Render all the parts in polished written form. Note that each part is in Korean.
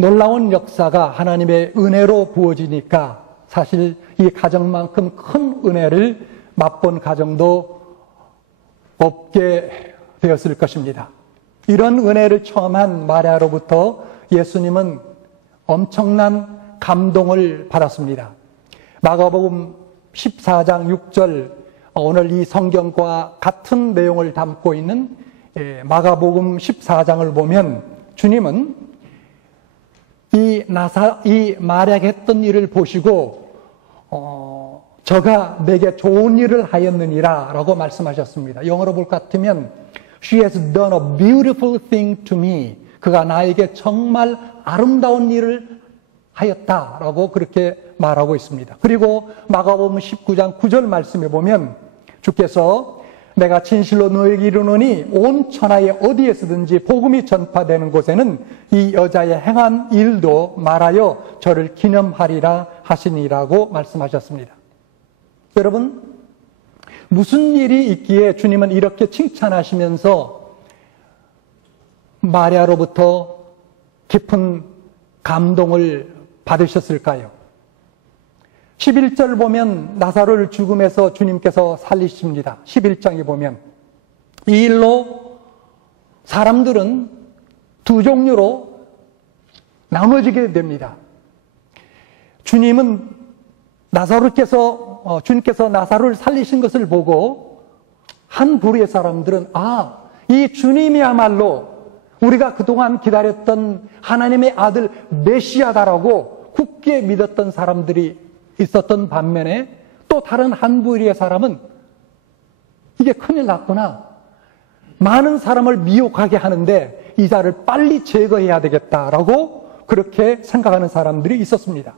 놀라운 역사가 하나님의 은혜로 부어지니까 사실 이 가정만큼 큰 은혜를 맛본 가정도 없게 되었을 것입니다. 이런 은혜를 처음한 마리아로부터 예수님은 엄청난 감동을 받았습니다. 마가복음 14장 6절, 오늘 이 성경과 같은 내용을 담고 있는 마가복음 14장을 보면 주님은 이 마리아가 했던 일을 보시고 저가 내게 좋은 일을 하였느니라 라고 말씀하셨습니다. 영어로 볼 것 같으면 She has done a beautiful thing to me. 그가 나에게 정말 아름다운 일을 하였다라고 그렇게 말하고 있습니다. 그리고 마가복음 19장 9절 말씀에 보면 주께서 내가 진실로 너에게 이르노니 온 천하에 어디에서든지 복음이 전파되는 곳에는 이 여자의 행한 일도 말하여 저를 기념하리라 하시니라고 말씀하셨습니다. 여러분, 무슨 일이 있기에 주님은 이렇게 칭찬하시면서 마리아로부터 깊은 감동을 받으셨을까요? 11절 보면 나사로를 죽음에서 주님께서 살리십니다. 11장에 보면 이 일로 사람들은 두 종류로 나눠지게 됩니다. 주님께서 나사로를 살리신 것을 보고 한 부류의 사람들은 이 주님이야말로 우리가 그동안 기다렸던 하나님의 아들 메시아다라고 굳게 믿었던 사람들이 있었던 반면에 또 다른 한 부류의 사람은 이게 큰일 났구나. 많은 사람을 미혹하게 하는데 이 자를 빨리 제거해야 되겠다라고 그렇게 생각하는 사람들이 있었습니다.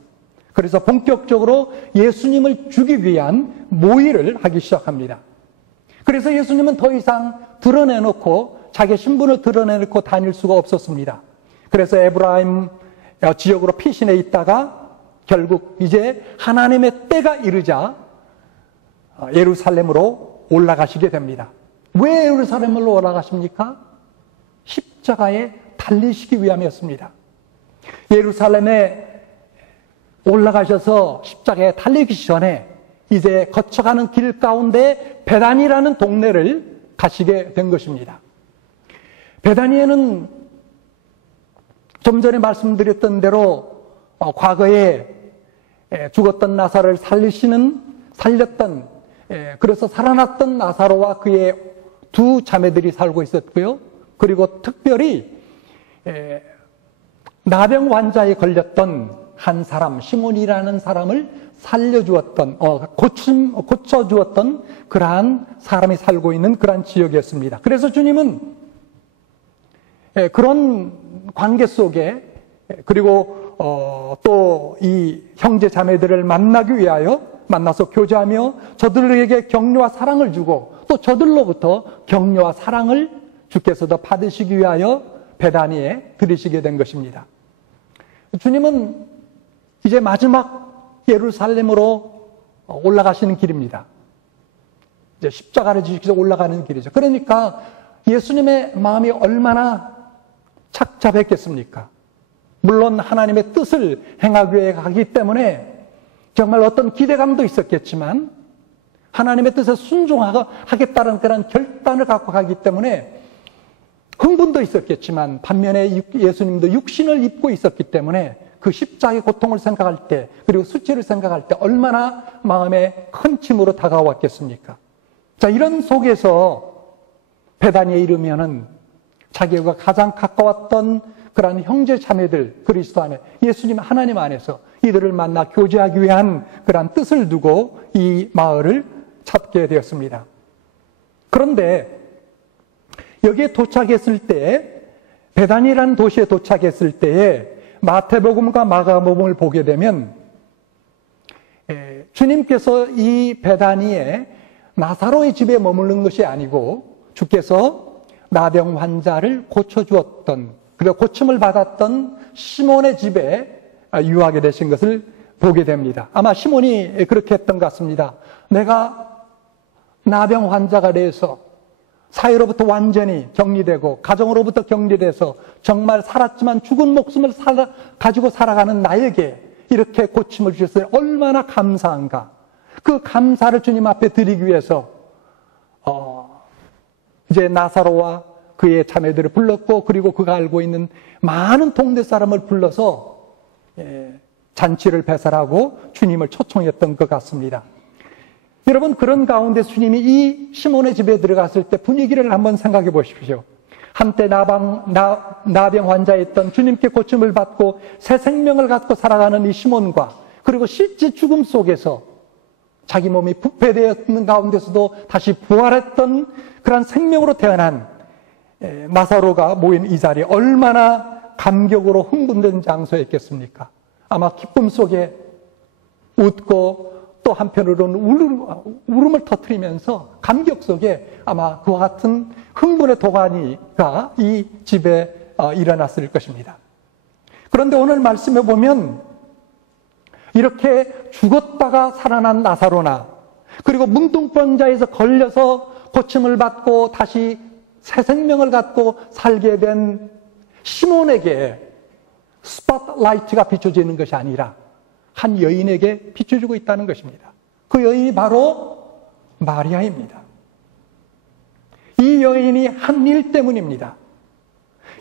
그래서 본격적으로 예수님을 죽이기 위한 모의를 하기 시작합니다. 그래서 예수님은 더 이상 자기 신분을 드러내놓고 다닐 수가 없었습니다. 그래서 에브라임 지역으로 피신해 있다가 결국 이제 하나님의 때가 이르자 예루살렘으로 올라가시게 됩니다. 왜 예루살렘으로 올라가십니까? 십자가에 달리시기 위함이었습니다. 예루살렘에 올라가셔서 십자가에 달리기 전에 이제 거쳐가는 길 가운데 베다니라는 동네를 가시게 된 것입니다. 베다니에는 좀 전에 말씀드렸던 대로 과거에 죽었던 나사로를 살렸던 그래서 살아났던 나사로와 그의 두 자매들이 살고 있었고요. 그리고 특별히 나병 환자에 걸렸던 한 사람, 시몬이라는 사람을 살려주었던, 고쳐주었던 그러한 사람이 살고 있는 그러한 지역이었습니다. 그래서 주님은 그런 관계 속에 그리고 또 이 형제 자매들을 만나기 위하여 만나서 교제하며 저들에게 격려와 사랑을 주고 또 저들로부터 격려와 사랑을 주께서도 받으시기 위하여 베다니에 들이시게 된 것입니다. 주님은 이제 마지막 예루살렘으로 올라가시는 길입니다. 이제 십자가를 지시기서 올라가는 길이죠. 그러니까 예수님의 마음이 얼마나 착잡했겠습니까? 물론 하나님의 뜻을 행하기 위해 가기 때문에 정말 어떤 기대감도 있었겠지만 하나님의 뜻에 순종하겠다는 그런 결단을 갖고 가기 때문에 흥분도 있었겠지만 반면에 예수님도 육신을 입고 있었기 때문에 그 십자가의 고통을 생각할 때 그리고 수치를 생각할 때 얼마나 마음에 큰 침으로 다가왔겠습니까? 자, 이런 속에서 베다니에 이르면은 자기가 가장 가까웠던 그러한 형제 자매들 그리스도 안에 예수님 하나님 안에서 이들을 만나 교제하기 위한 그러한 뜻을 두고 이 마을을 찾게 되었습니다. 그런데 여기에 도착했을 때 베다니라는 도시에 도착했을 때에 마태복음과 마가복음을 보게 되면 주님께서 이 베다니에 나사로의 집에 머무는 것이 아니고 주께서 나병 환자를 고쳐주었던 그리고 고침을 받았던 시몬의 집에 유하게 되신 것을 보게 됩니다. 아마 시몬이 그렇게 했던 것 같습니다. 내가 나병 환자가 돼서 사회로부터 완전히 격리되고 가정으로부터 격리돼서 정말 살았지만 죽은 목숨을 가지고 살아가는 나에게 이렇게 고침을 주셨어요. 얼마나 감사한가. 그 감사를 주님 앞에 드리기 위해서 이제 나사로와 그의 자매들을 불렀고, 그리고 그가 알고 있는 많은 동네 사람을 불러서 잔치를 배설하고 주님을 초청했던 것 같습니다. 여러분, 그런 가운데 주님이 이 시몬의 집에 들어갔을 때 분위기를 한번 생각해 보십시오. 한때 나병 환자였던 주님께 고침을 받고 새 생명을 갖고 살아가는 이 시몬과, 그리고 실제 죽음 속에서 자기 몸이 부패되어 있는 가운데서도 다시 부활했던 그런 생명으로 태어난 나사로가 모인 이 자리에 얼마나 감격으로 흥분된 장소였겠습니까? 아마 기쁨 속에 웃고 또 한편으로는 울음을 터뜨리면서 감격 속에 아마 그와 같은 흥분의 도가니가 이 집에 일어났을 것입니다. 그런데 오늘 말씀에 보면 이렇게 죽었다가 살아난 나사로나, 그리고 문둥병자에서 걸려서 고침을 받고 다시 새 생명을 갖고 살게 된 시몬에게 스팟라이트가 비춰지는 것이 아니라 한 여인에게 비춰주고 있다는 것입니다. 그 여인이 바로 마리아입니다. 이 여인이 한 일 때문입니다.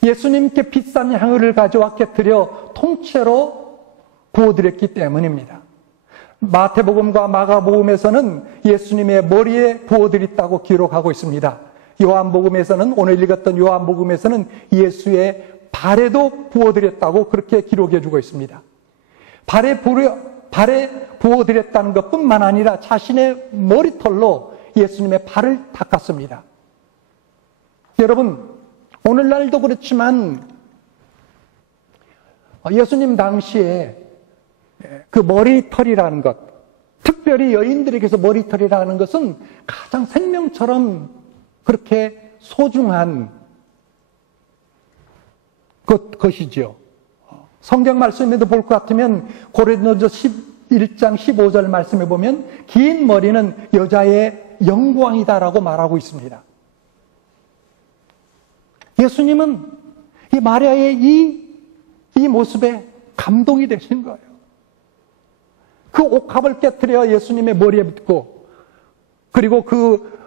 예수님께 비싼 향유를 가져와 곁들여 통째로 부어드렸기 때문입니다. 마태복음과 마가복음에서는 예수님의 머리에 부어드렸다고 기록하고 있습니다. 요한복음에서는, 오늘 읽었던 요한복음에서는 예수의 발에도 부어드렸다고 그렇게 기록해주고 있습니다. 발에 부어드렸다는 것뿐만 아니라 자신의 머리털로 예수님의 발을 닦았습니다. 여러분, 오늘날도 그렇지만 예수님 당시에 그 머리털이라는 것, 특별히 여인들에게서 머리털이라는 것은 가장 생명처럼 그렇게 소중한 것이죠. 성경 말씀에도 볼 것 같으면 고린도서 11장 15절 말씀에 보면 긴 머리는 여자의 영광이다라고 말하고 있습니다. 예수님은 이 마리아의 이 모습에 감동이 되신 거예요. 그 옥합을 깨트려 예수님의 머리에 붓고, 그리고 그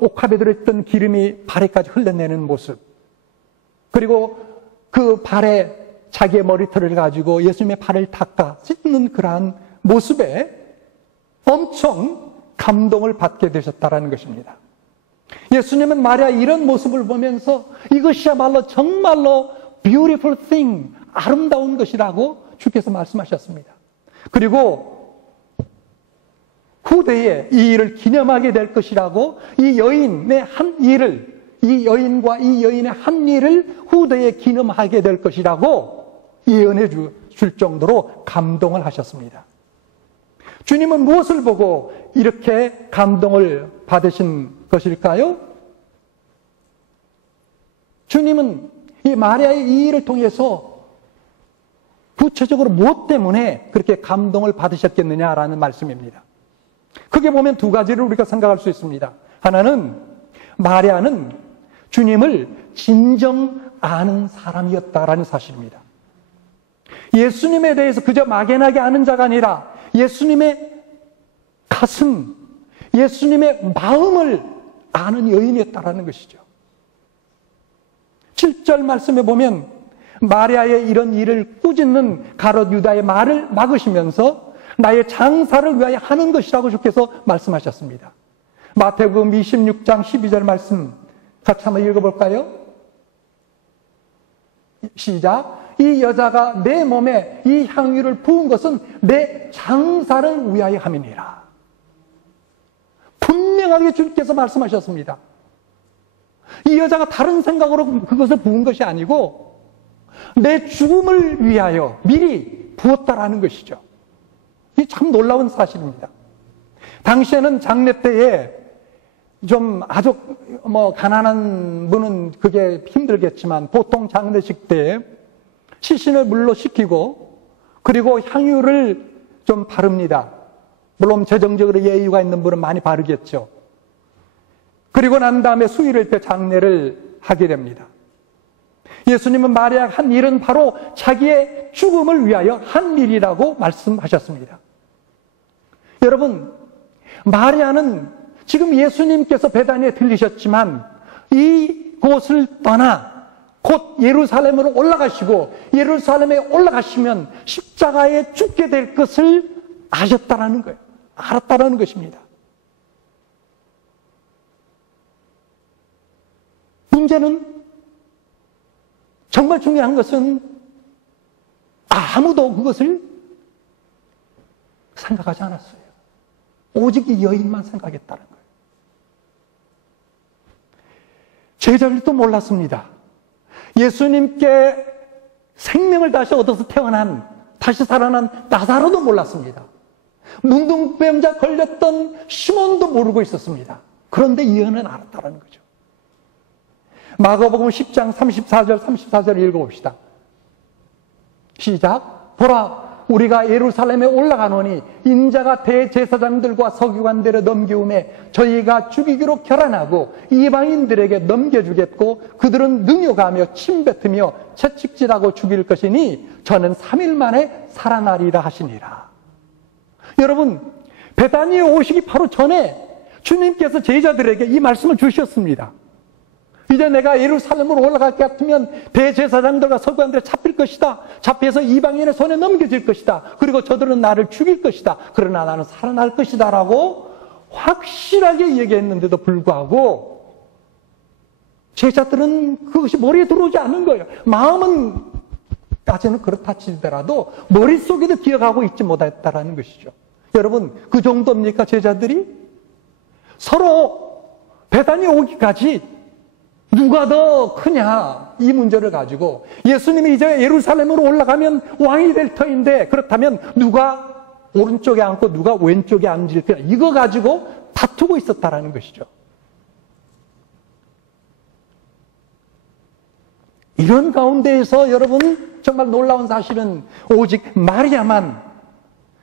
옥합에 들어있던 기름이 발에까지 흘러내는 모습, 그리고 그 발에 자기의 머리털을 가지고 예수님의 발을 닦아 씻는 그러한 모습에 엄청 감동을 받게 되셨다라는 것입니다. 예수님은 마리아 이런 모습을 보면서 이것이야말로 정말로 beautiful thing, 아름다운 것이라고 주께서 말씀하셨습니다. 그리고 후대에 이 일을 기념하게 될 것이라고 이 여인의 한 일을, 이 여인과 이 여인의 한 일을 후대에 기념하게 될 것이라고 예언해 줄 정도로 감동을 하셨습니다. 주님은 무엇을 보고 이렇게 감동을 받으신 것일까요? 주님은 이 마리아의 이 일을 통해서 구체적으로 무엇 때문에 그렇게 감동을 받으셨겠느냐라는 말씀입니다. 크게 보면 두 가지를 우리가 생각할 수 있습니다. 하나는 마리아는 주님을 진정 아는 사람이었다라는 사실입니다. 예수님에 대해서 그저 막연하게 아는 자가 아니라 예수님의 가슴, 예수님의 마음을 아는 여인이었다라는 것이죠. 7절 말씀에 보면 마리아의 이런 일을 꾸짖는 가롯 유다의 말을 막으시면서 나의 장사를 위하여 하는 것이라고 주께서 말씀하셨습니다. 마태복음 26장 12절 말씀 같이 한번 읽어볼까요? 시작. 이 여자가 내 몸에 이 향유를 부은 것은 내 장사를 위하여 함이니라. 분명하게 주께서 말씀하셨습니다. 이 여자가 다른 생각으로 그것을 부은 것이 아니고 내 죽음을 위하여 미리 부었다라는 것이죠. 이 참 놀라운 사실입니다. 당시에는 장례 때에 좀 아주 가난한 분은 그게 힘들겠지만 보통 장례식 때에 시신을 물로 식히고 그리고 향유를 좀 바릅니다. 물론 재정적으로 예의가 있는 분은 많이 바르겠죠. 그리고 난 다음에 수일일 때 장례를 하게 됩니다. 예수님은 마리아가 한 일은 바로 자기의 죽음을 위하여 한 일이라고 말씀하셨습니다. 여러분, 마리아는 지금 예수님께서 베다니에 들리셨지만 이곳을 떠나 곧 예루살렘으로 올라가시고 예루살렘에 올라가시면 십자가에 죽게 될 것을 아셨다라는 거예요. 알았다라는 것입니다. 문제는 정말 중요한 것은 아무도 그것을 생각하지 않았어요. 오직 이 여인만 생각했다는 거예요. 제자들도 몰랐습니다. 예수님께 생명을 다시 얻어서 태어난, 다시 살아난 나사로도 몰랐습니다. 문둥병자 걸렸던 시몬도 모르고 있었습니다. 그런데 이 여인은 알았다는 거죠. 마가복음 10장 34절 읽어봅시다. 시작. 보라, 우리가 예루살렘에 올라가노니 인자가 대제사장들과 서기관들의 넘겨움에 저희가 죽이기로 결단하고 이방인들에게 넘겨주겠고 그들은 능욕하며 침뱉으며 채찍질하고 죽일 것이니 저는 3일 만에 살아나리라 하시니라. 여러분, 베다니에 오시기 바로 전에 주님께서 제자들에게 이 말씀을 주셨습니다. 이제 내가 예루살렘으로 올라갈 것 같으면 대제사장들과 서기관들에 잡힐 것이다. 잡혀서 이방인의 손에 넘겨질 것이다. 그리고 저들은 나를 죽일 것이다. 그러나 나는 살아날 것이다 라고 확실하게 얘기했는데도 불구하고 제자들은 그것이 머리에 들어오지 않는 거예요. 마음은 까지는 그렇다 치더라도 머릿속에도 기억하고 있지 못했다라는 것이죠. 여러분, 그 정도입니까? 제자들이 서로 베다니에 오기까지 누가 더 크냐, 이 문제를 가지고 예수님이 이제 예루살렘으로 올라가면 왕이 될 터인데 그렇다면 누가 오른쪽에 앉고 누가 왼쪽에 앉을 거냐, 이거 가지고 다투고 있었다라는 것이죠. 이런 가운데에서 여러분, 정말 놀라운 사실은 오직 마리아만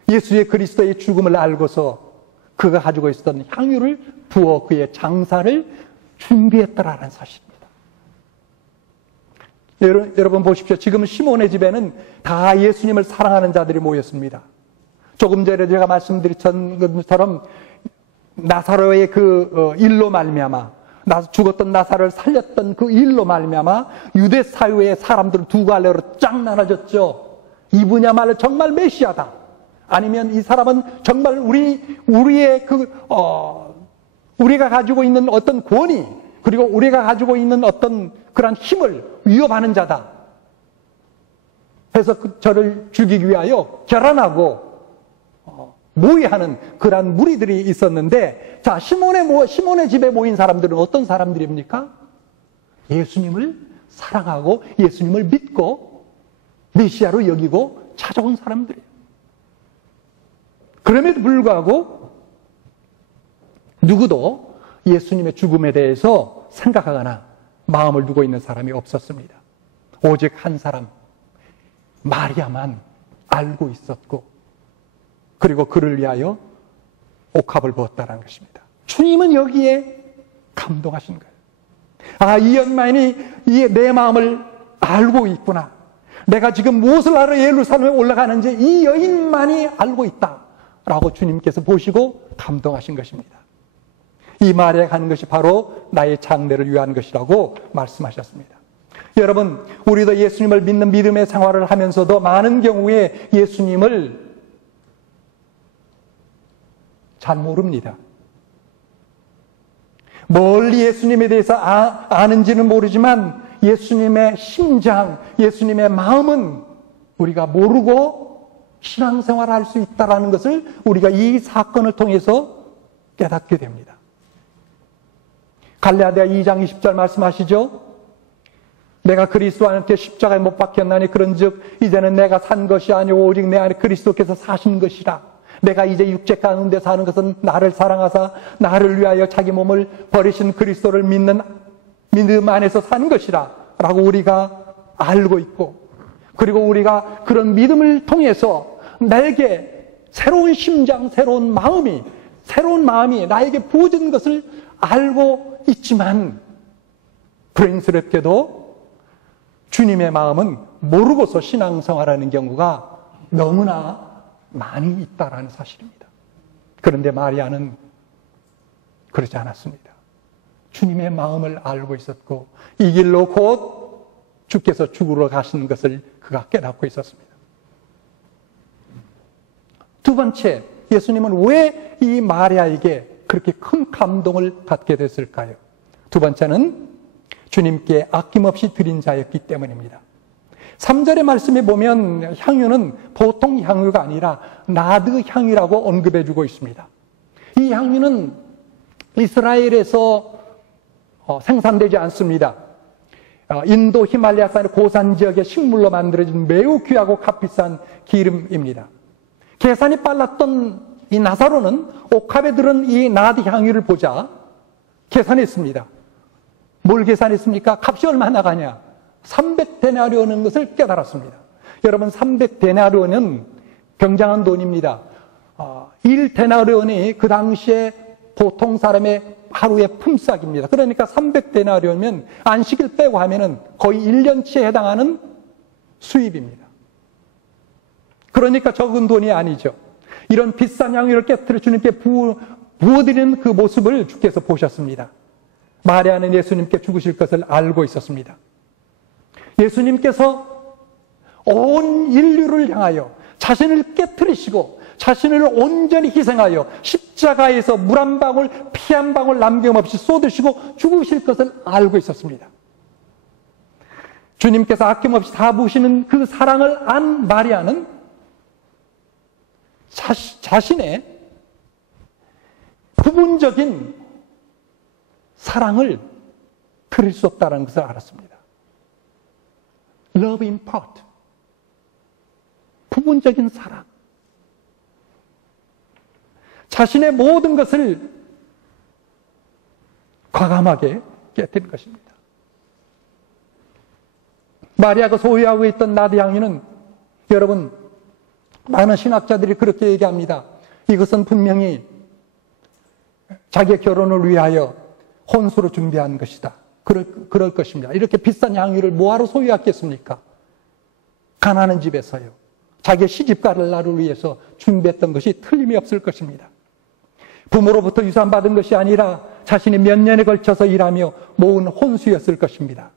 예수의 그리스도의 죽음을 알고서 그가 가지고 있었던 향유를 부어 그의 장사를 준비했다라는 사실입니다. 여러분 보십시오. 지금 시몬의 집에는 다 예수님을 사랑하는 자들이 모였습니다. 조금 전에 제가 말씀드린 것처럼 나사로의 그 일로 말미암아, 죽었던 나사로를 살렸던 그 일로 말미암아 유대 사회의 사람들은 두 갈래로 쫙 나눠졌죠. 이분야말로 정말 메시아다. 아니면 이 사람은 정말 우리의 우리가 가지고 있는 어떤 권위, 그리고 우리가 가지고 있는 어떤 그런 힘을 위협하는 자다 해서 저를 죽이기 위하여 결단하고 모의하는 그런 무리들이 있었는데, 자, 시몬의 집에 모인 사람들은 어떤 사람들입니까? 예수님을 사랑하고 예수님을 믿고 메시아로 여기고 찾아온 사람들이에요. 그럼에도 불구하고 누구도 예수님의 죽음에 대해서 생각하거나 마음을 두고 있는 사람이 없었습니다. 오직 한 사람, 마리아만 알고 있었고, 그리고 그를 위하여 옥합을 부었다는 것입니다. 주님은 여기에 감동하신 거예요. 아, 이 여인만이 내 마음을 알고 있구나. 내가 지금 무엇을 하러 예루살렘에 올라가는지 이 여인만이 알고 있다라고 주님께서 보시고 감동하신 것입니다. 이 마리아가 하는 것이 바로 나의 장래를 위한 것이라고 말씀하셨습니다. 여러분, 우리도 예수님을 믿는 믿음의 생활을 하면서도 많은 경우에 예수님을 잘 모릅니다. 멀리 예수님에 대해서 아는지는 모르지만 예수님의 심장, 예수님의 마음은 우리가 모르고 신앙생활을 할 수 있다는 것을 우리가 이 사건을 통해서 깨닫게 됩니다. 갈라디아 2장 20절 말씀하시죠. 내가 그리스도 안에 십자가에 못 박혔나니 그런즉 이제는 내가 산 것이 아니오 오직 내 안에 그리스도께서 사신 것이라. 내가 이제 육체 가운데 사는 것은 나를 사랑하사 나를 위하여 자기 몸을 버리신 그리스도를 믿는 믿음 안에서 사는 것이라 라고 우리가 알고 있고, 그리고 우리가 그런 믿음을 통해서 나에게 새로운 심장, 새로운 마음이 나에게 부어진 것을 알고 있지만 불행스럽게도 주님의 마음은 모르고서 신앙생활하는 경우가 너무나 많이 있다라는 사실입니다. 그런데 마리아는 그러지 않았습니다. 주님의 마음을 알고 있었고 이 길로 곧 주께서 죽으러 가시는 것을 그가 깨닫고 있었습니다. 두 번째, 예수님은 왜 이 마리아에게 그렇게 큰 감동을 갖게 됐을까요? 두 번째는 주님께 아낌없이 드린 자였기 때문입니다. 3절의 말씀에 보면 향유는 보통 향유가 아니라 나드 향이라고 언급해주고 있습니다. 이 향유는 이스라엘에서 생산되지 않습니다. 인도 히말라야산의 고산 지역의 식물로 만들어진 매우 귀하고 값비싼 기름입니다. 계산이 빨랐던 이 나사로는 옥합에 들은 이 나드 향유를 보자 계산했습니다. 뭘 계산했습니까? 값이 얼마 나가냐? 300데나리온인 것을 깨달았습니다. 여러분, 300데나리온은 굉장한 돈입니다. 1데나리온이 그 당시에 보통 사람의 하루의 품삯입니다. 그러니까 300데나리온이면 안식일 빼고 하면은 거의 1년치에 해당하는 수입입니다. 그러니까 적은 돈이 아니죠. 이런 비싼 향유를 깨뜨려 주님께 부어드리는 그 모습을 주께서 보셨습니다. 마리아는 예수님께 죽으실 것을 알고 있었습니다. 예수님께서 온 인류를 향하여 자신을 깨뜨리시고 자신을 온전히 희생하여 십자가에서 물 한 방울, 피 한 방울 남김없이 쏟으시고 죽으실 것을 알고 있었습니다. 주님께서 아낌없이 다 부으시는 그 사랑을 안 마리아는 자신의 부분적인 사랑을 드릴 수 없다는 것을 알았습니다. Love in part. 부분적인 사랑. 자신의 모든 것을 과감하게 깨뜨린 것입니다. 마리아가 소유하고 있던 나드 향유는 여러분, 많은 신학자들이 그렇게 얘기합니다. 이것은 분명히 자기의 결혼을 위하여 혼수로 준비한 것이다. 그럴 것입니다. 이렇게 비싼 향유를 뭐하러 소유했겠습니까? 가난한 집에서요. 자기의 시집갈 날을 위해서 준비했던 것이 틀림이 없을 것입니다. 부모로부터 유산받은 것이 아니라 자신이 몇 년에 걸쳐서 일하며 모은 혼수였을 것입니다.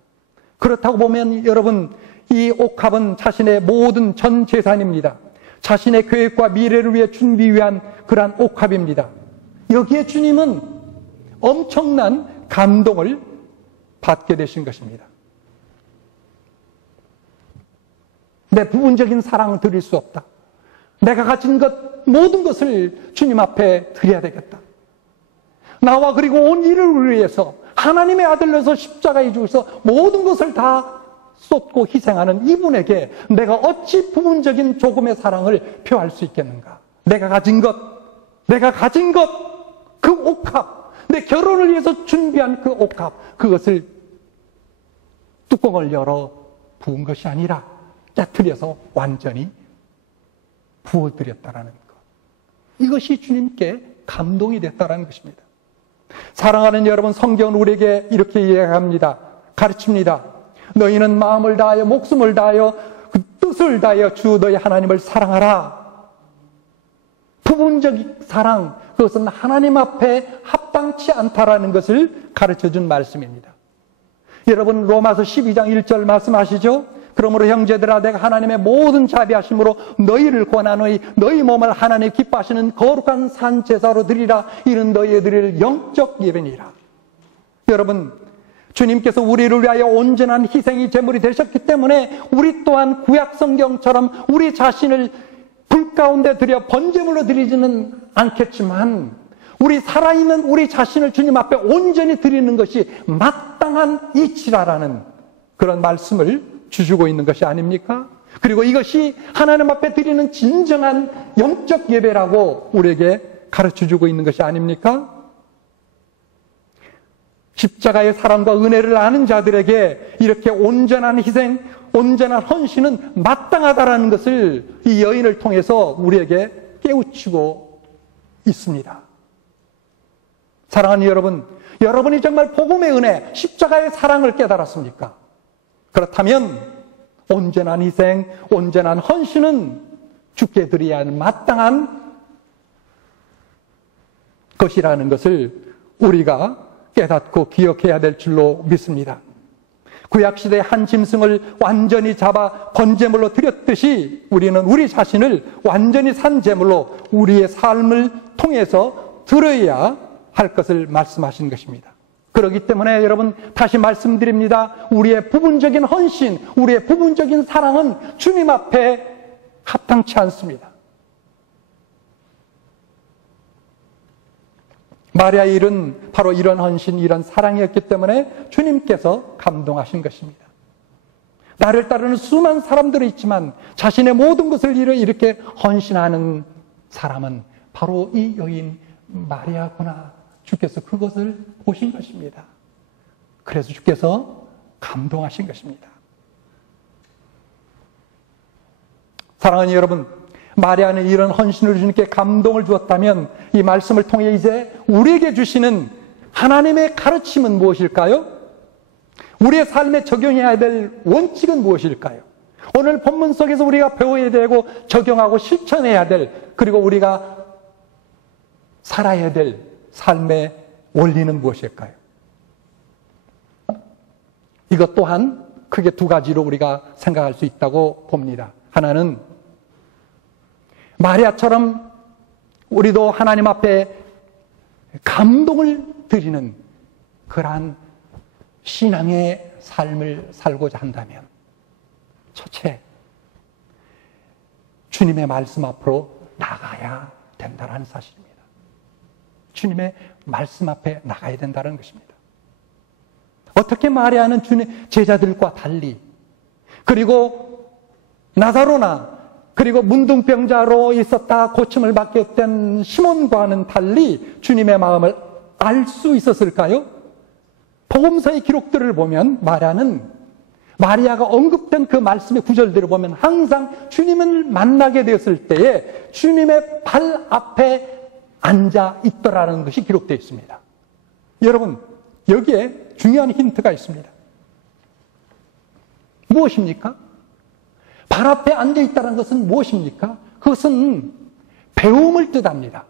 그렇다고 보면 여러분, 이 옥합은 자신의 모든 전 재산입니다. 자신의 계획과 미래를 위해 준비 위한 그러한 옥합입니다. 여기에 주님은 엄청난 감동을 받게 되신 것입니다. 내 부분적인 사랑을 드릴 수 없다. 내가 가진 것 모든 것을 주님 앞에 드려야 되겠다. 나와 그리고 온 인류를 위해서 하나님의 아들로서 십자가에 죽어서 모든 것을 다 쏟고 희생하는 이분에게 내가 어찌 부분적인 조금의 사랑을 표할 수 있겠는가? 내가 가진 것, 그 옥합, 내 결혼을 위해서 준비한 그 옥합, 그것을 뚜껑을 열어 부은 것이 아니라 깨트려서 완전히 부어드렸다라는 것. 이것이 주님께 감동이 됐다라는 것입니다. 사랑하는 여러분, 성경은 우리에게 이렇게 이야기합니다. 가르칩니다. 너희는 마음을 다하여 목숨을 다하여 그 뜻을 다하여 주 너희 하나님을 사랑하라. 부분적 사랑, 그것은 하나님 앞에 합당치 않다라는 것을 가르쳐준 말씀입니다. 여러분, 로마서 12장 1절 말씀하시죠? 그러므로 형제들아, 내가 하나님의 모든 자비하심으로 너희를 권하노니 너희 몸을 하나님 기뻐하시는 거룩한 산 제사로 드리라. 이는 너희의 드릴 영적 예배니라. 여러분, 주님께서 우리를 위하여 온전한 희생이 제물이 되셨기 때문에 우리 또한 구약 성경처럼 우리 자신을 불 가운데 들여 번제물로 드리지는 않겠지만 우리 살아있는 우리 자신을 주님 앞에 온전히 드리는 것이 마땅한 이치라라는 그런 말씀을 주시고 있는 것이 아닙니까? 그리고 이것이 하나님 앞에 드리는 진정한 영적 예배라고 우리에게 가르쳐주고 있는 것이 아닙니까? 십자가의 사랑과 은혜를 아는 자들에게 이렇게 온전한 희생, 온전한 헌신은 마땅하다라는 것을 이 여인을 통해서 우리에게 깨우치고 있습니다. 사랑하는 여러분, 여러분이 정말 복음의 은혜, 십자가의 사랑을 깨달았습니까? 그렇다면 온전한 희생, 온전한 헌신은 주께 드려야 하는 마땅한 것이라는 것을 우리가 깨닫고 기억해야 될 줄로 믿습니다. 구약시대의 한 짐승을 완전히 잡아 번제물로 드렸듯이 우리는 우리 자신을 완전히 산 제물로 우리의 삶을 통해서 드려야 할 것을 말씀하신 것입니다. 그렇기 때문에 여러분 다시 말씀드립니다. 우리의 부분적인 헌신, 우리의 부분적인 사랑은 주님 앞에 합당치 않습니다. 마리아의 일은 바로 이런 헌신, 이런 사랑이었기 때문에 주님께서 감동하신 것입니다. 나를 따르는 수많은 사람들이 있지만 자신의 모든 것을 이렇게 헌신하는 사람은 바로 이 여인 마리아구나. 주께서 그것을 보신 것입니다. 그래서 주께서 감동하신 것입니다. 사랑하는 여러분, 마리아는 이런 헌신을 주님께 감동을 주었다면 이 말씀을 통해 이제 우리에게 주시는 하나님의 가르침은 무엇일까요? 우리의 삶에 적용해야 될 원칙은 무엇일까요? 오늘 본문 속에서 우리가 배워야 되고 적용하고 실천해야 될, 그리고 우리가 살아야 될 삶의 원리는 무엇일까요? 이것 또한 크게 두 가지로 우리가 생각할 수 있다고 봅니다. 하나는 마리아처럼 우리도 하나님 앞에 감동을 드리는 그러한 신앙의 삶을 살고자 한다면 첫째, 주님의 말씀 앞으로 나가야 된다는 사실입니다. 주님의 말씀 앞에 나가야 된다는 것입니다. 어떻게 마리아는 주님 제자들과 달리, 그리고 나사로나, 그리고 문둥병자로 있었다 고침을 받게 된 시몬과는 달리 주님의 마음을 알 수 있었을까요? 복음서의 기록들을 보면 마리아가 언급된 그 말씀의 구절들을 보면 항상 주님을 만나게 되었을 때에 주님의 발 앞에 앉아 있더라는 것이 기록되어 있습니다. 여러분, 여기에 중요한 힌트가 있습니다. 무엇입니까? 발 앞에 앉아 있다는 것은 무엇입니까? 그것은 배움을 뜻합니다.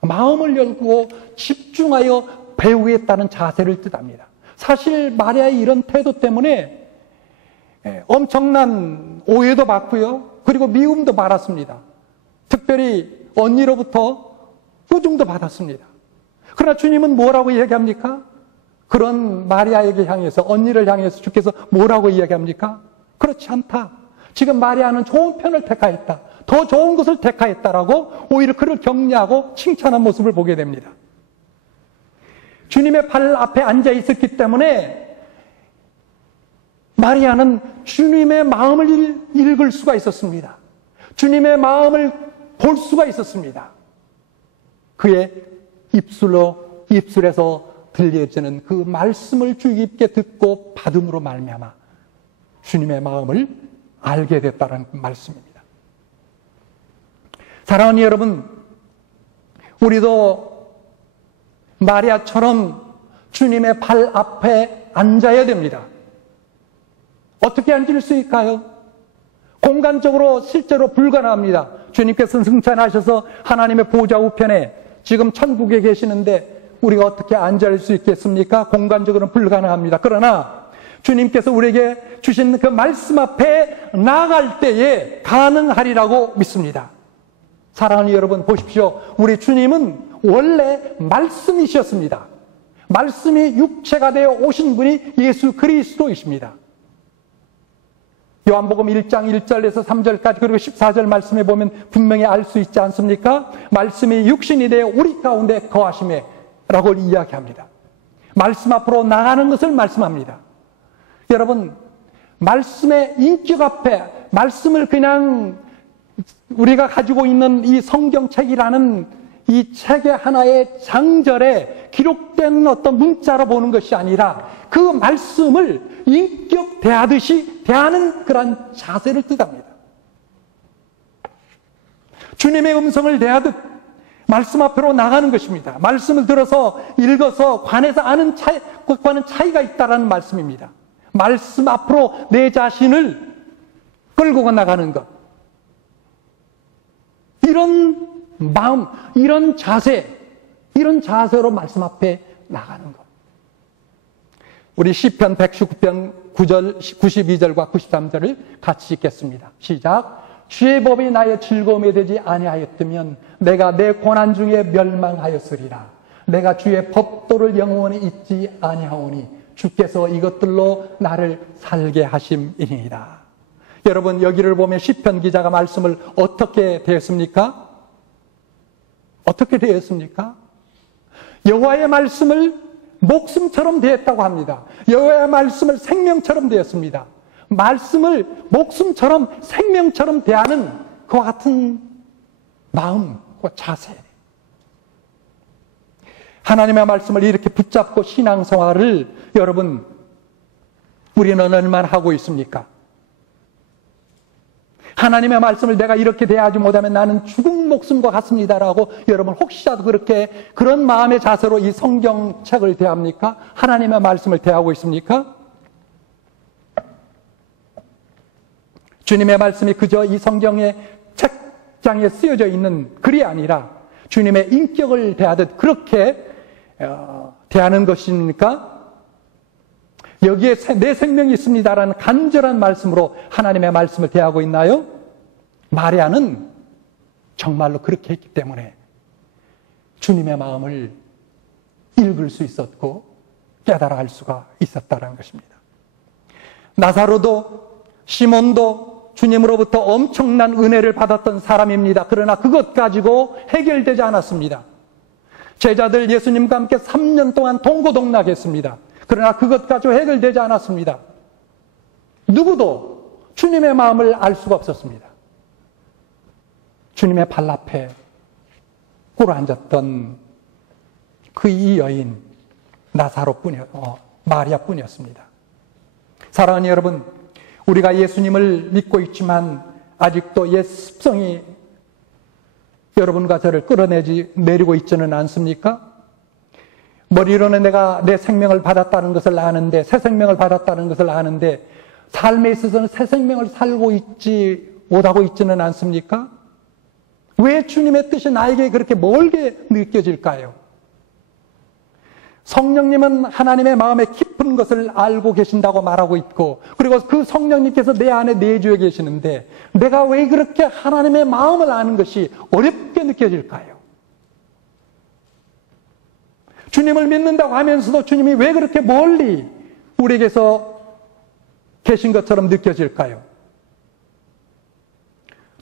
마음을 열고 집중하여 배우겠다는 자세를 뜻합니다. 사실 마리아의 이런 태도 때문에 엄청난 오해도 받고요. 그리고 미움도 받았습니다. 특별히 언니로부터 꾸중도 받았습니다. 그러나 주님은 뭐라고 이야기합니까? 그런 마리아에게 향해서, 언니를 향해서 주께서 뭐라고 이야기합니까? 그렇지 않다. 지금 마리아는 좋은 편을 택하였다. 더 좋은 것을 택하였다라고 오히려 그를 격려하고 칭찬한 모습을 보게 됩니다. 주님의 발 앞에 앉아 있었기 때문에 마리아는 주님의 마음을 읽을 수가 있었습니다. 주님의 마음을 볼 수가 있었습니다. 그의 입술에서 들려지는 그 말씀을 주의 깊게 듣고 받음으로 말미암아 주님의 마음을 알게 됐다는 말씀입니다. 사랑하는 여러분, 우리도 마리아처럼 주님의 발 앞에 앉아야 됩니다. 어떻게 앉을 수 있을까요? 공간적으로 실제로 불가능합니다. 주님께서는 승천하셔서 하나님의 보좌 우편에 지금 천국에 계시는데 우리가 어떻게 앉을 수 있겠습니까? 공간적으로는 불가능합니다. 그러나 주님께서 우리에게 주신 그 말씀 앞에 나아갈 때에 가능하리라고 믿습니다. 사랑하는 여러분, 보십시오. 우리 주님은 원래 말씀이셨습니다. 말씀이 육체가 되어 오신 분이 예수 그리스도이십니다. 요한복음 1장 1절에서 3절까지 그리고 14절 말씀에 보면 분명히 알 수 있지 않습니까? 말씀이 육신이 되어 우리 가운데 거하심에 라고 이야기합니다. 말씀 앞으로 나가는 것을 말씀합니다. 여러분, 말씀의 인격 앞에 말씀을 그냥 우리가 가지고 있는 이 성경책이라는 이 책의 하나의 장절에 기록된 어떤 문자로 보는 것이 아니라 그 말씀을 인격 대하듯이 대하는 그런 자세를 뜻합니다. 주님의 음성을 대하듯 말씀 앞으로 나가는 것입니다. 말씀을 들어서 읽어서 관에서 아는 것과는 차이가 있다는 말씀입니다. 말씀 앞으로 내 자신을 끌고 나가는 것. 이런 마음, 이런 자세로 말씀 앞에 나가는 것. 우리 시편 119편 9절, 92절과 93절을 같이 읽겠습니다. 시작. 주의 법이 나의 즐거움이 되지 아니하였다면 내가 내 고난 중에 멸망하였으리라. 내가 주의 법도를 영원히 잊지 아니하오니 주께서 이것들로 나를 살게 하심이니이다. 여러분, 여기를 보면 시편 기자가 말씀을 어떻게 대했습니까? 어떻게 대했습니까? 여호와의 말씀을 목숨처럼 대했다고 합니다. 여호와의 말씀을 생명처럼 대했습니다. 말씀을 목숨처럼 생명처럼 대하는 그와 같은 마음과 자세. 하나님의 말씀을 이렇게 붙잡고 신앙생활을 여러분, 우리는 얼마나 하고 있습니까? 하나님의 말씀을 내가 이렇게 대하지 못하면 나는 죽은 목숨과 같습니다라고 여러분 혹시라도 그런 마음의 자세로 이 성경책을 대합니까? 하나님의 말씀을 대하고 있습니까? 주님의 말씀이 그저 이 성경의 책장에 쓰여져 있는 글이 아니라 주님의 인격을 대하듯 그렇게 대하는 것입니까? 여기에 내 생명이 있습니다라는 간절한 말씀으로 하나님의 말씀을 대하고 있나요? 마리아는 정말로 그렇게 했기 때문에 주님의 마음을 읽을 수 있었고 깨달아 알 수가 있었다는 것입니다. 나사로도 시몬도 주님으로부터 엄청난 은혜를 받았던 사람입니다. 그러나 그것 가지고 해결되지 않았습니다. 제자들 예수님과 함께 3년 동안 동고동락했습니다. 그러나 그것 가지고 해결되지 않았습니다. 누구도 주님의 마음을 알 수가 없었습니다. 주님의 발 앞에 꿇어 앉았던 그 이 여인 마리아뿐이었습니다. 사랑하는 여러분, 우리가 예수님을 믿고 있지만 아직도 옛 습성이 여러분과 저를 끌어내리고 있지는 않습니까? 머리로는 내가 내 생명을 받았다는 것을 아는데, 새 생명을 받았다는 것을 아는데 삶에 있어서는 새 생명을 살고 못하고 있지는 않습니까? 왜 주님의 뜻이 나에게 그렇게 멀게 느껴질까요? 성령님은 하나님의 마음의 깊은 것을 알고 계신다고 말하고 있고, 그리고 그 성령님께서 내 안에 내주어 계시는데 내가 왜 그렇게 하나님의 마음을 아는 것이 어렵게 느껴질까요? 주님을 믿는다고 하면서도 주님이 왜 그렇게 멀리 우리에게서 계신 것처럼 느껴질까요?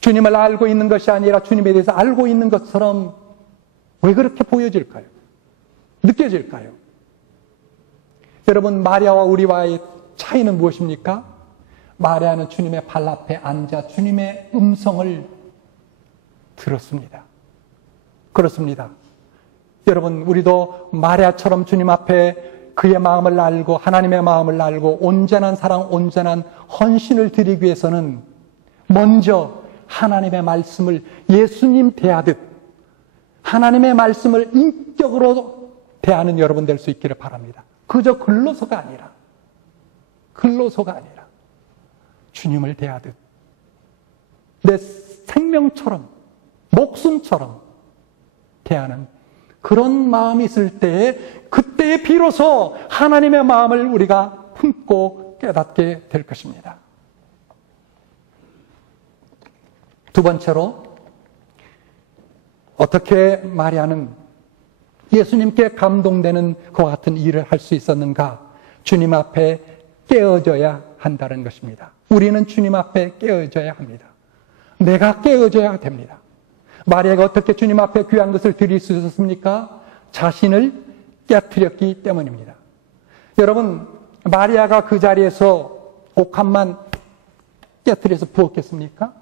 주님을 알고 있는 것이 아니라 주님에 대해서 알고 있는 것처럼 왜 그렇게 보여질까요? 느껴질까요? 여러분, 마리아와 우리와의 차이는 무엇입니까? 마리아는 주님의 발 앞에 앉아 주님의 음성을 들었습니다. 그렇습니다. 여러분, 우리도 마리아처럼 주님 앞에 그의 마음을 알고 하나님의 마음을 알고 온전한 사랑, 온전한 헌신을 드리기 위해서는 먼저 하나님의 말씀을 예수님 대하듯 하나님의 말씀을 인격으로 대하는 여러분 될 수 있기를 바랍니다. 그저 글로서가 아니라 주님을 대하듯 내 생명처럼 목숨처럼 대하는 그런 마음이 있을 때에 그때에 비로소 하나님의 마음을 우리가 품고 깨닫게 될 것입니다. 두 번째로, 어떻게 마리아는 예수님께 감동되는 그와 같은 일을 할 수 있었는가? 주님 앞에 깨어져야 한다는 것입니다. 우리는 주님 앞에 깨어져야 합니다. 내가 깨어져야 됩니다. 마리아가 어떻게 주님 앞에 귀한 것을 드릴 수 있었습니까? 자신을 깨트렸기 때문입니다. 여러분, 마리아가 그 자리에서 옥합만 깨트려서 부었겠습니까?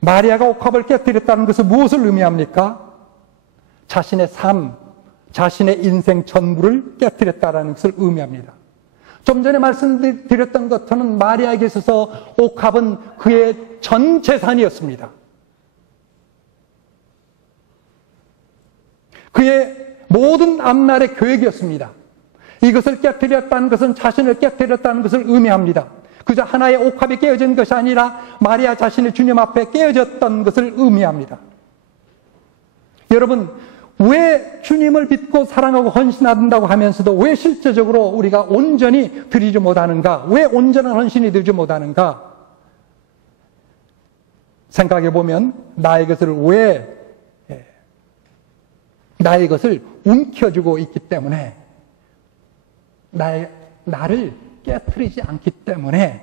마리아가 옥합을 깨뜨렸다는 것은 무엇을 의미합니까? 자신의 삶, 자신의 인생 전부를 깨뜨렸다는 것을 의미합니다. 좀 전에 말씀드렸던 것처럼 마리아에게 있어서 옥합은 그의 전 재산이었습니다. 그의 모든 앞날의 계획이었습니다. 이것을 깨뜨렸다는 것은 자신을 깨뜨렸다는 것을 의미합니다. 그저 하나의 옥합이 깨어진 것이 아니라 마리아 자신이 주님 앞에 깨어졌던 것을 의미합니다. 여러분, 왜 주님을 믿고 사랑하고 헌신한다고 하면서도 왜 실제적으로 우리가 온전히 드리지 못하는가? 왜 온전한 헌신이 되지 못하는가? 생각해 보면 나의 것을 움켜쥐고 있기 때문에, 나를 깨트리지 않기 때문에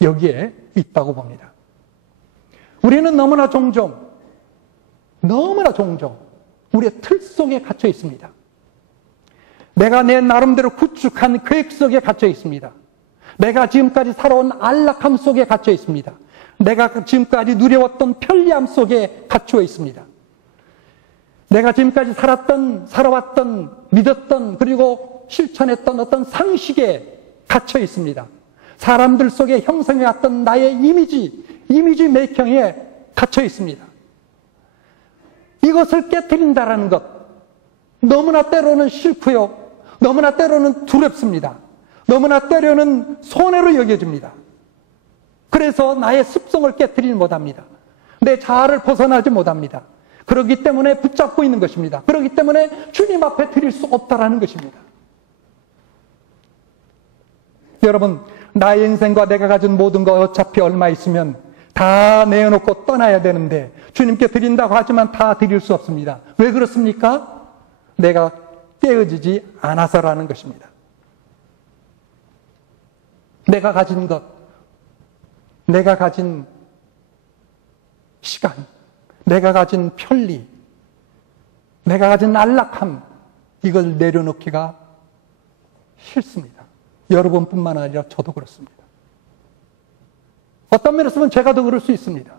여기에 있다고 봅니다. 우리는 너무나 종종 우리의 틀 속에 갇혀 있습니다. 내가 내 나름대로 구축한 계획 속에 갇혀 있습니다. 내가 지금까지 살아온 안락함 속에 갇혀 있습니다. 내가 지금까지 누려왔던 편리함 속에 갇혀 있습니다. 내가 지금까지 살아왔던, 믿었던, 그리고 실천했던 어떤 상식에 갇혀 있습니다. 사람들 속에 형성해왔던 나의 이미지 메이킹에 갇혀 있습니다. 이것을 깨뜨린다라는 것, 너무나 때로는 싫고요. 너무나 때로는 두렵습니다. 너무나 때로는 손해로 여겨집니다. 그래서 나의 습성을 깨뜨리지 못합니다. 내 자아를 벗어나지 못합니다. 그렇기 때문에 붙잡고 있는 것입니다. 그렇기 때문에 주님 앞에 드릴 수 없다라는 것입니다. 여러분, 나의 인생과 내가 가진 모든 거 어차피 얼마 있으면 다 내어놓고 떠나야 되는데 주님께 드린다고 하지만 다 드릴 수 없습니다. 왜 그렇습니까? 내가 깨어지지 않아서라는 것입니다. 내가 가진 것, 내가 가진 시간, 내가 가진 편리, 내가 가진 안락함, 이걸 내려놓기가 싫습니다. 여러분뿐만 아니라 저도 그렇습니다. 어떤 면에서 보면 제가 더 그럴 수 있습니다.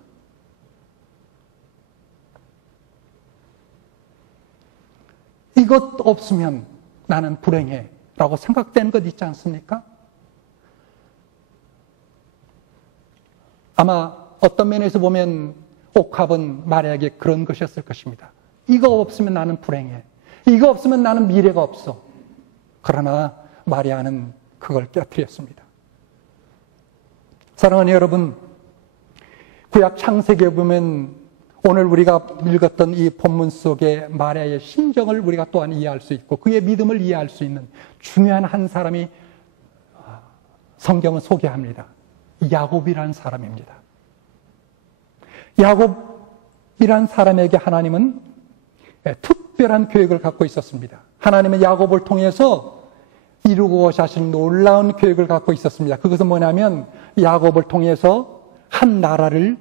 이것 없으면 나는 불행해 라고 생각되는 것 있지 않습니까? 아마 어떤 면에서 보면 옥합은 마리아에게 그런 것이었을 것입니다. 이거 없으면 나는 불행해. 이거 없으면 나는 미래가 없어. 그러나 마리아는 그걸 깨뜨렸습니다. 사랑하는 여러분, 구약 창세기에 보면 오늘 우리가 읽었던 이 본문 속에 마리아의 심정을 우리가 또한 이해할 수 있고 그의 믿음을 이해할 수 있는 중요한 한 사람이 성경은 소개합니다. 야곱이라는 사람입니다. 야곱이란 사람에게 하나님은 특별한 계획을 갖고 있었습니다. 하나님은 야곱을 통해서 이루고자 하신 놀라운 계획을 갖고 있었습니다. 그것은 뭐냐면 야곱을 통해서 한 나라를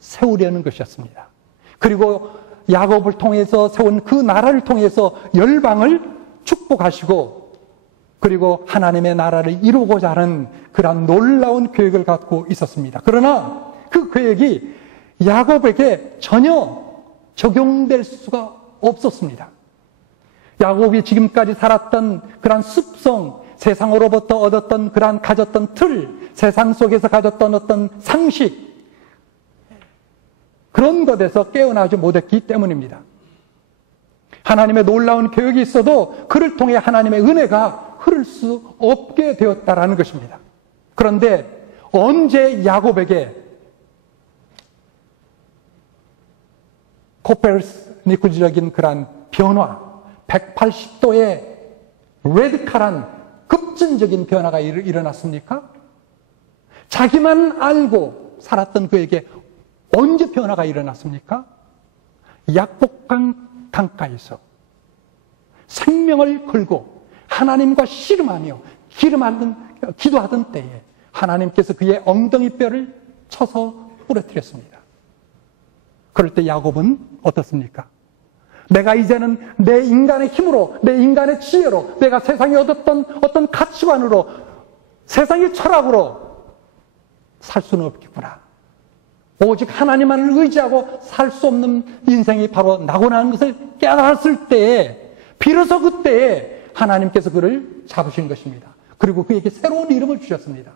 세우려는 것이었습니다. 그리고 야곱을 통해서 세운 그 나라를 통해서 열방을 축복하시고 그리고 하나님의 나라를 이루고자 하는 그런 놀라운 계획을 갖고 있었습니다. 그러나 그 계획이 야곱에게 전혀 적용될 수가 없었습니다. 야곱이 지금까지 살았던 그런 습성, 세상으로부터 얻었던 그런 가졌던 틀, 세상 속에서 가졌던 어떤 상식, 그런 것에서 깨어나지 못했기 때문입니다. 하나님의 놀라운 계획이 있어도 그를 통해 하나님의 은혜가 흐를 수 없게 되었다라는 것입니다. 그런데 언제 야곱에게 코페르니쿠스적인 그런 변화, 180도의 레디칼한 급진적인 변화가 일어났습니까? 자기만 알고 살았던 그에게 언제 변화가 일어났습니까? 약복강 강가에서 생명을 걸고 하나님과 씨름하며 기도하던 때에 하나님께서 그의 엉덩이뼈를 쳐서 부러뜨렸습니다. 그럴 때 야곱은 어떻습니까? 내가 이제는 내 인간의 힘으로, 내 인간의 지혜로, 내가 세상에 얻었던 어떤 가치관으로, 세상의 철학으로 살 수는 없겠구나. 오직 하나님만을 의지하고 살 수 없는 인생이 바로 나고나 하는 것을 깨달았을 때에, 비로소 그때에 하나님께서 그를 잡으신 것입니다. 그리고 그에게 새로운 이름을 주셨습니다.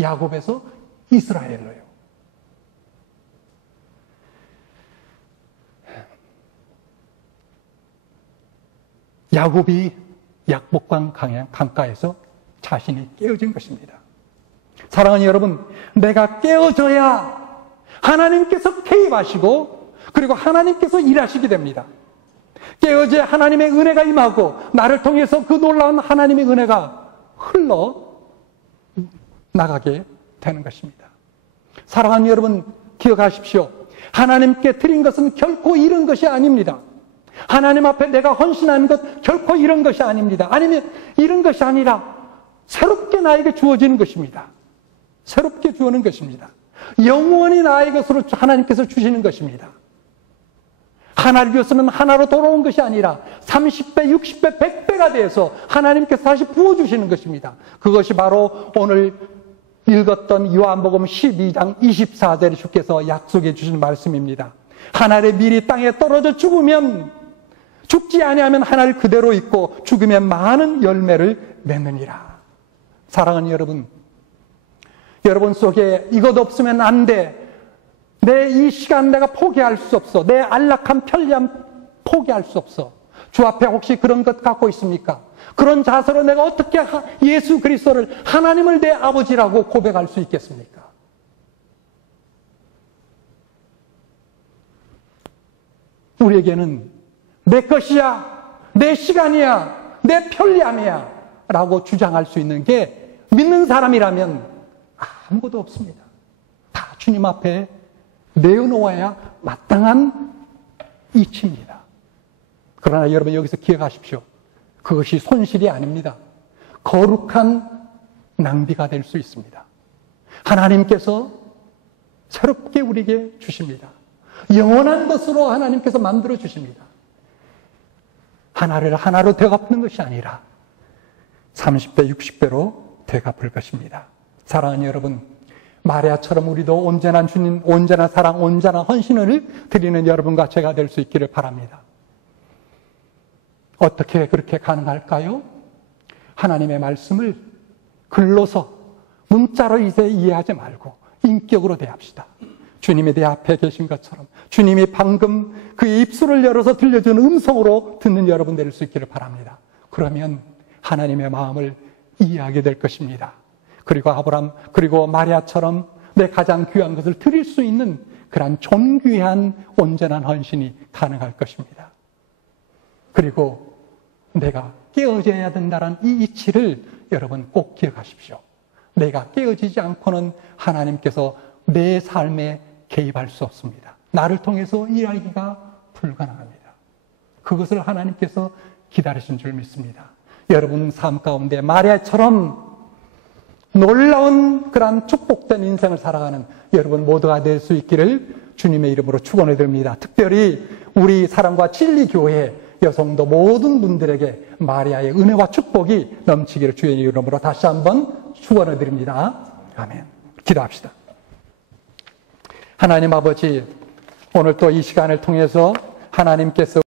야곱에서 이스라엘로요. 야곱이 약복강 강가에서 자신이 깨어진 것입니다. 사랑하는 여러분, 내가 깨어져야 하나님께서 개입하시고 그리고 하나님께서 일하시게 됩니다. 깨어져야 하나님의 은혜가 임하고 나를 통해서 그 놀라운 하나님의 은혜가 흘러 나가게 되는 것입니다. 사랑하는 여러분, 기억하십시오. 하나님께 드린 것은 결코 잃은 것이 아닙니다. 하나님 앞에 내가 헌신하는 것 결코 잃은 것이 아닙니다. 아니면 잃은 것이 아니라 새롭게 나에게 주어지는 것입니다. 새롭게 주어는 것입니다. 영원히 나의 것으로 하나님께서 주시는 것입니다. 하나를 위해서는 하나로 돌아온 것이 아니라 30배, 60배, 100배가 돼서 하나님께서 다시 부어주시는 것입니다. 그것이 바로 오늘 읽었던 요한복음 12장 24절에 주께서 약속해 주신 말씀입니다. 하늘의 밀이 땅에 떨어져 죽으면 죽지 아니하면 하늘 그대로 있고 죽으면 많은 열매를 맺느니라. 사랑하는 여러분, 여러분 속에 이것 없으면 안 돼. 내 이 시간 내가 포기할 수 없어. 내 안락한 편리함 포기할 수 없어. 주 앞에 혹시 그런 것 갖고 있습니까? 그런 자세로 내가 어떻게 예수 그리스도를 하나님을 내 아버지라고 고백할 수 있겠습니까? 우리에게는 내 것이야, 내 시간이야, 내 편리함이야 라고 주장할 수 있는 게 믿는 사람이라면 아무것도 없습니다. 다 주님 앞에 내어놓아야 마땅한 이치입니다. 그러나 여러분 여기서 기억하십시오. 그것이 손실이 아닙니다. 거룩한 낭비가 될 수 있습니다. 하나님께서 새롭게 우리에게 주십니다. 영원한 것으로 하나님께서 만들어 주십니다. 하나를 하나로 되갚는 것이 아니라 30배, 60배로 되갚을 것입니다. 사랑하는 여러분, 마리아처럼 우리도 온전한 주님, 온전한 사랑, 온전한 헌신을 드리는 여러분과 제가 될 수 있기를 바랍니다. 어떻게 그렇게 가능할까요? 하나님의 말씀을 글로서 문자로 이제 이해하지 말고 인격으로 대합시다. 주님이 내 앞에 계신 것처럼 주님이 방금 그의 입술을 열어서 들려준 음성으로 듣는 여러분 될 수 있기를 바랍니다. 그러면 하나님의 마음을 이해하게 될 것입니다. 그리고 아브람, 그리고 마리아처럼 내 가장 귀한 것을 드릴 수 있는 그러한 존귀한 온전한 헌신이 가능할 것입니다. 그리고 내가 깨어져야 된다는 이 이치를 여러분 꼭 기억하십시오. 내가 깨어지지 않고는 하나님께서 내 삶에 개입할 수 없습니다. 나를 통해서 일하기가 불가능합니다. 그것을 하나님께서 기다리신 줄 믿습니다. 여러분 삶 가운데 마리아처럼 놀라운 그런 축복된 인생을 살아가는 여러분 모두가 될 수 있기를 주님의 이름으로 축원해 드립니다. 특별히 우리 사랑과 진리 교회 여성도 모든 분들에게 마리아의 은혜와 축복이 넘치기를 주의 이름으로 다시 한번 축원해 드립니다. 아멘. 기도합시다. 하나님 아버지, 오늘 또 이 시간을 통해서 하나님께서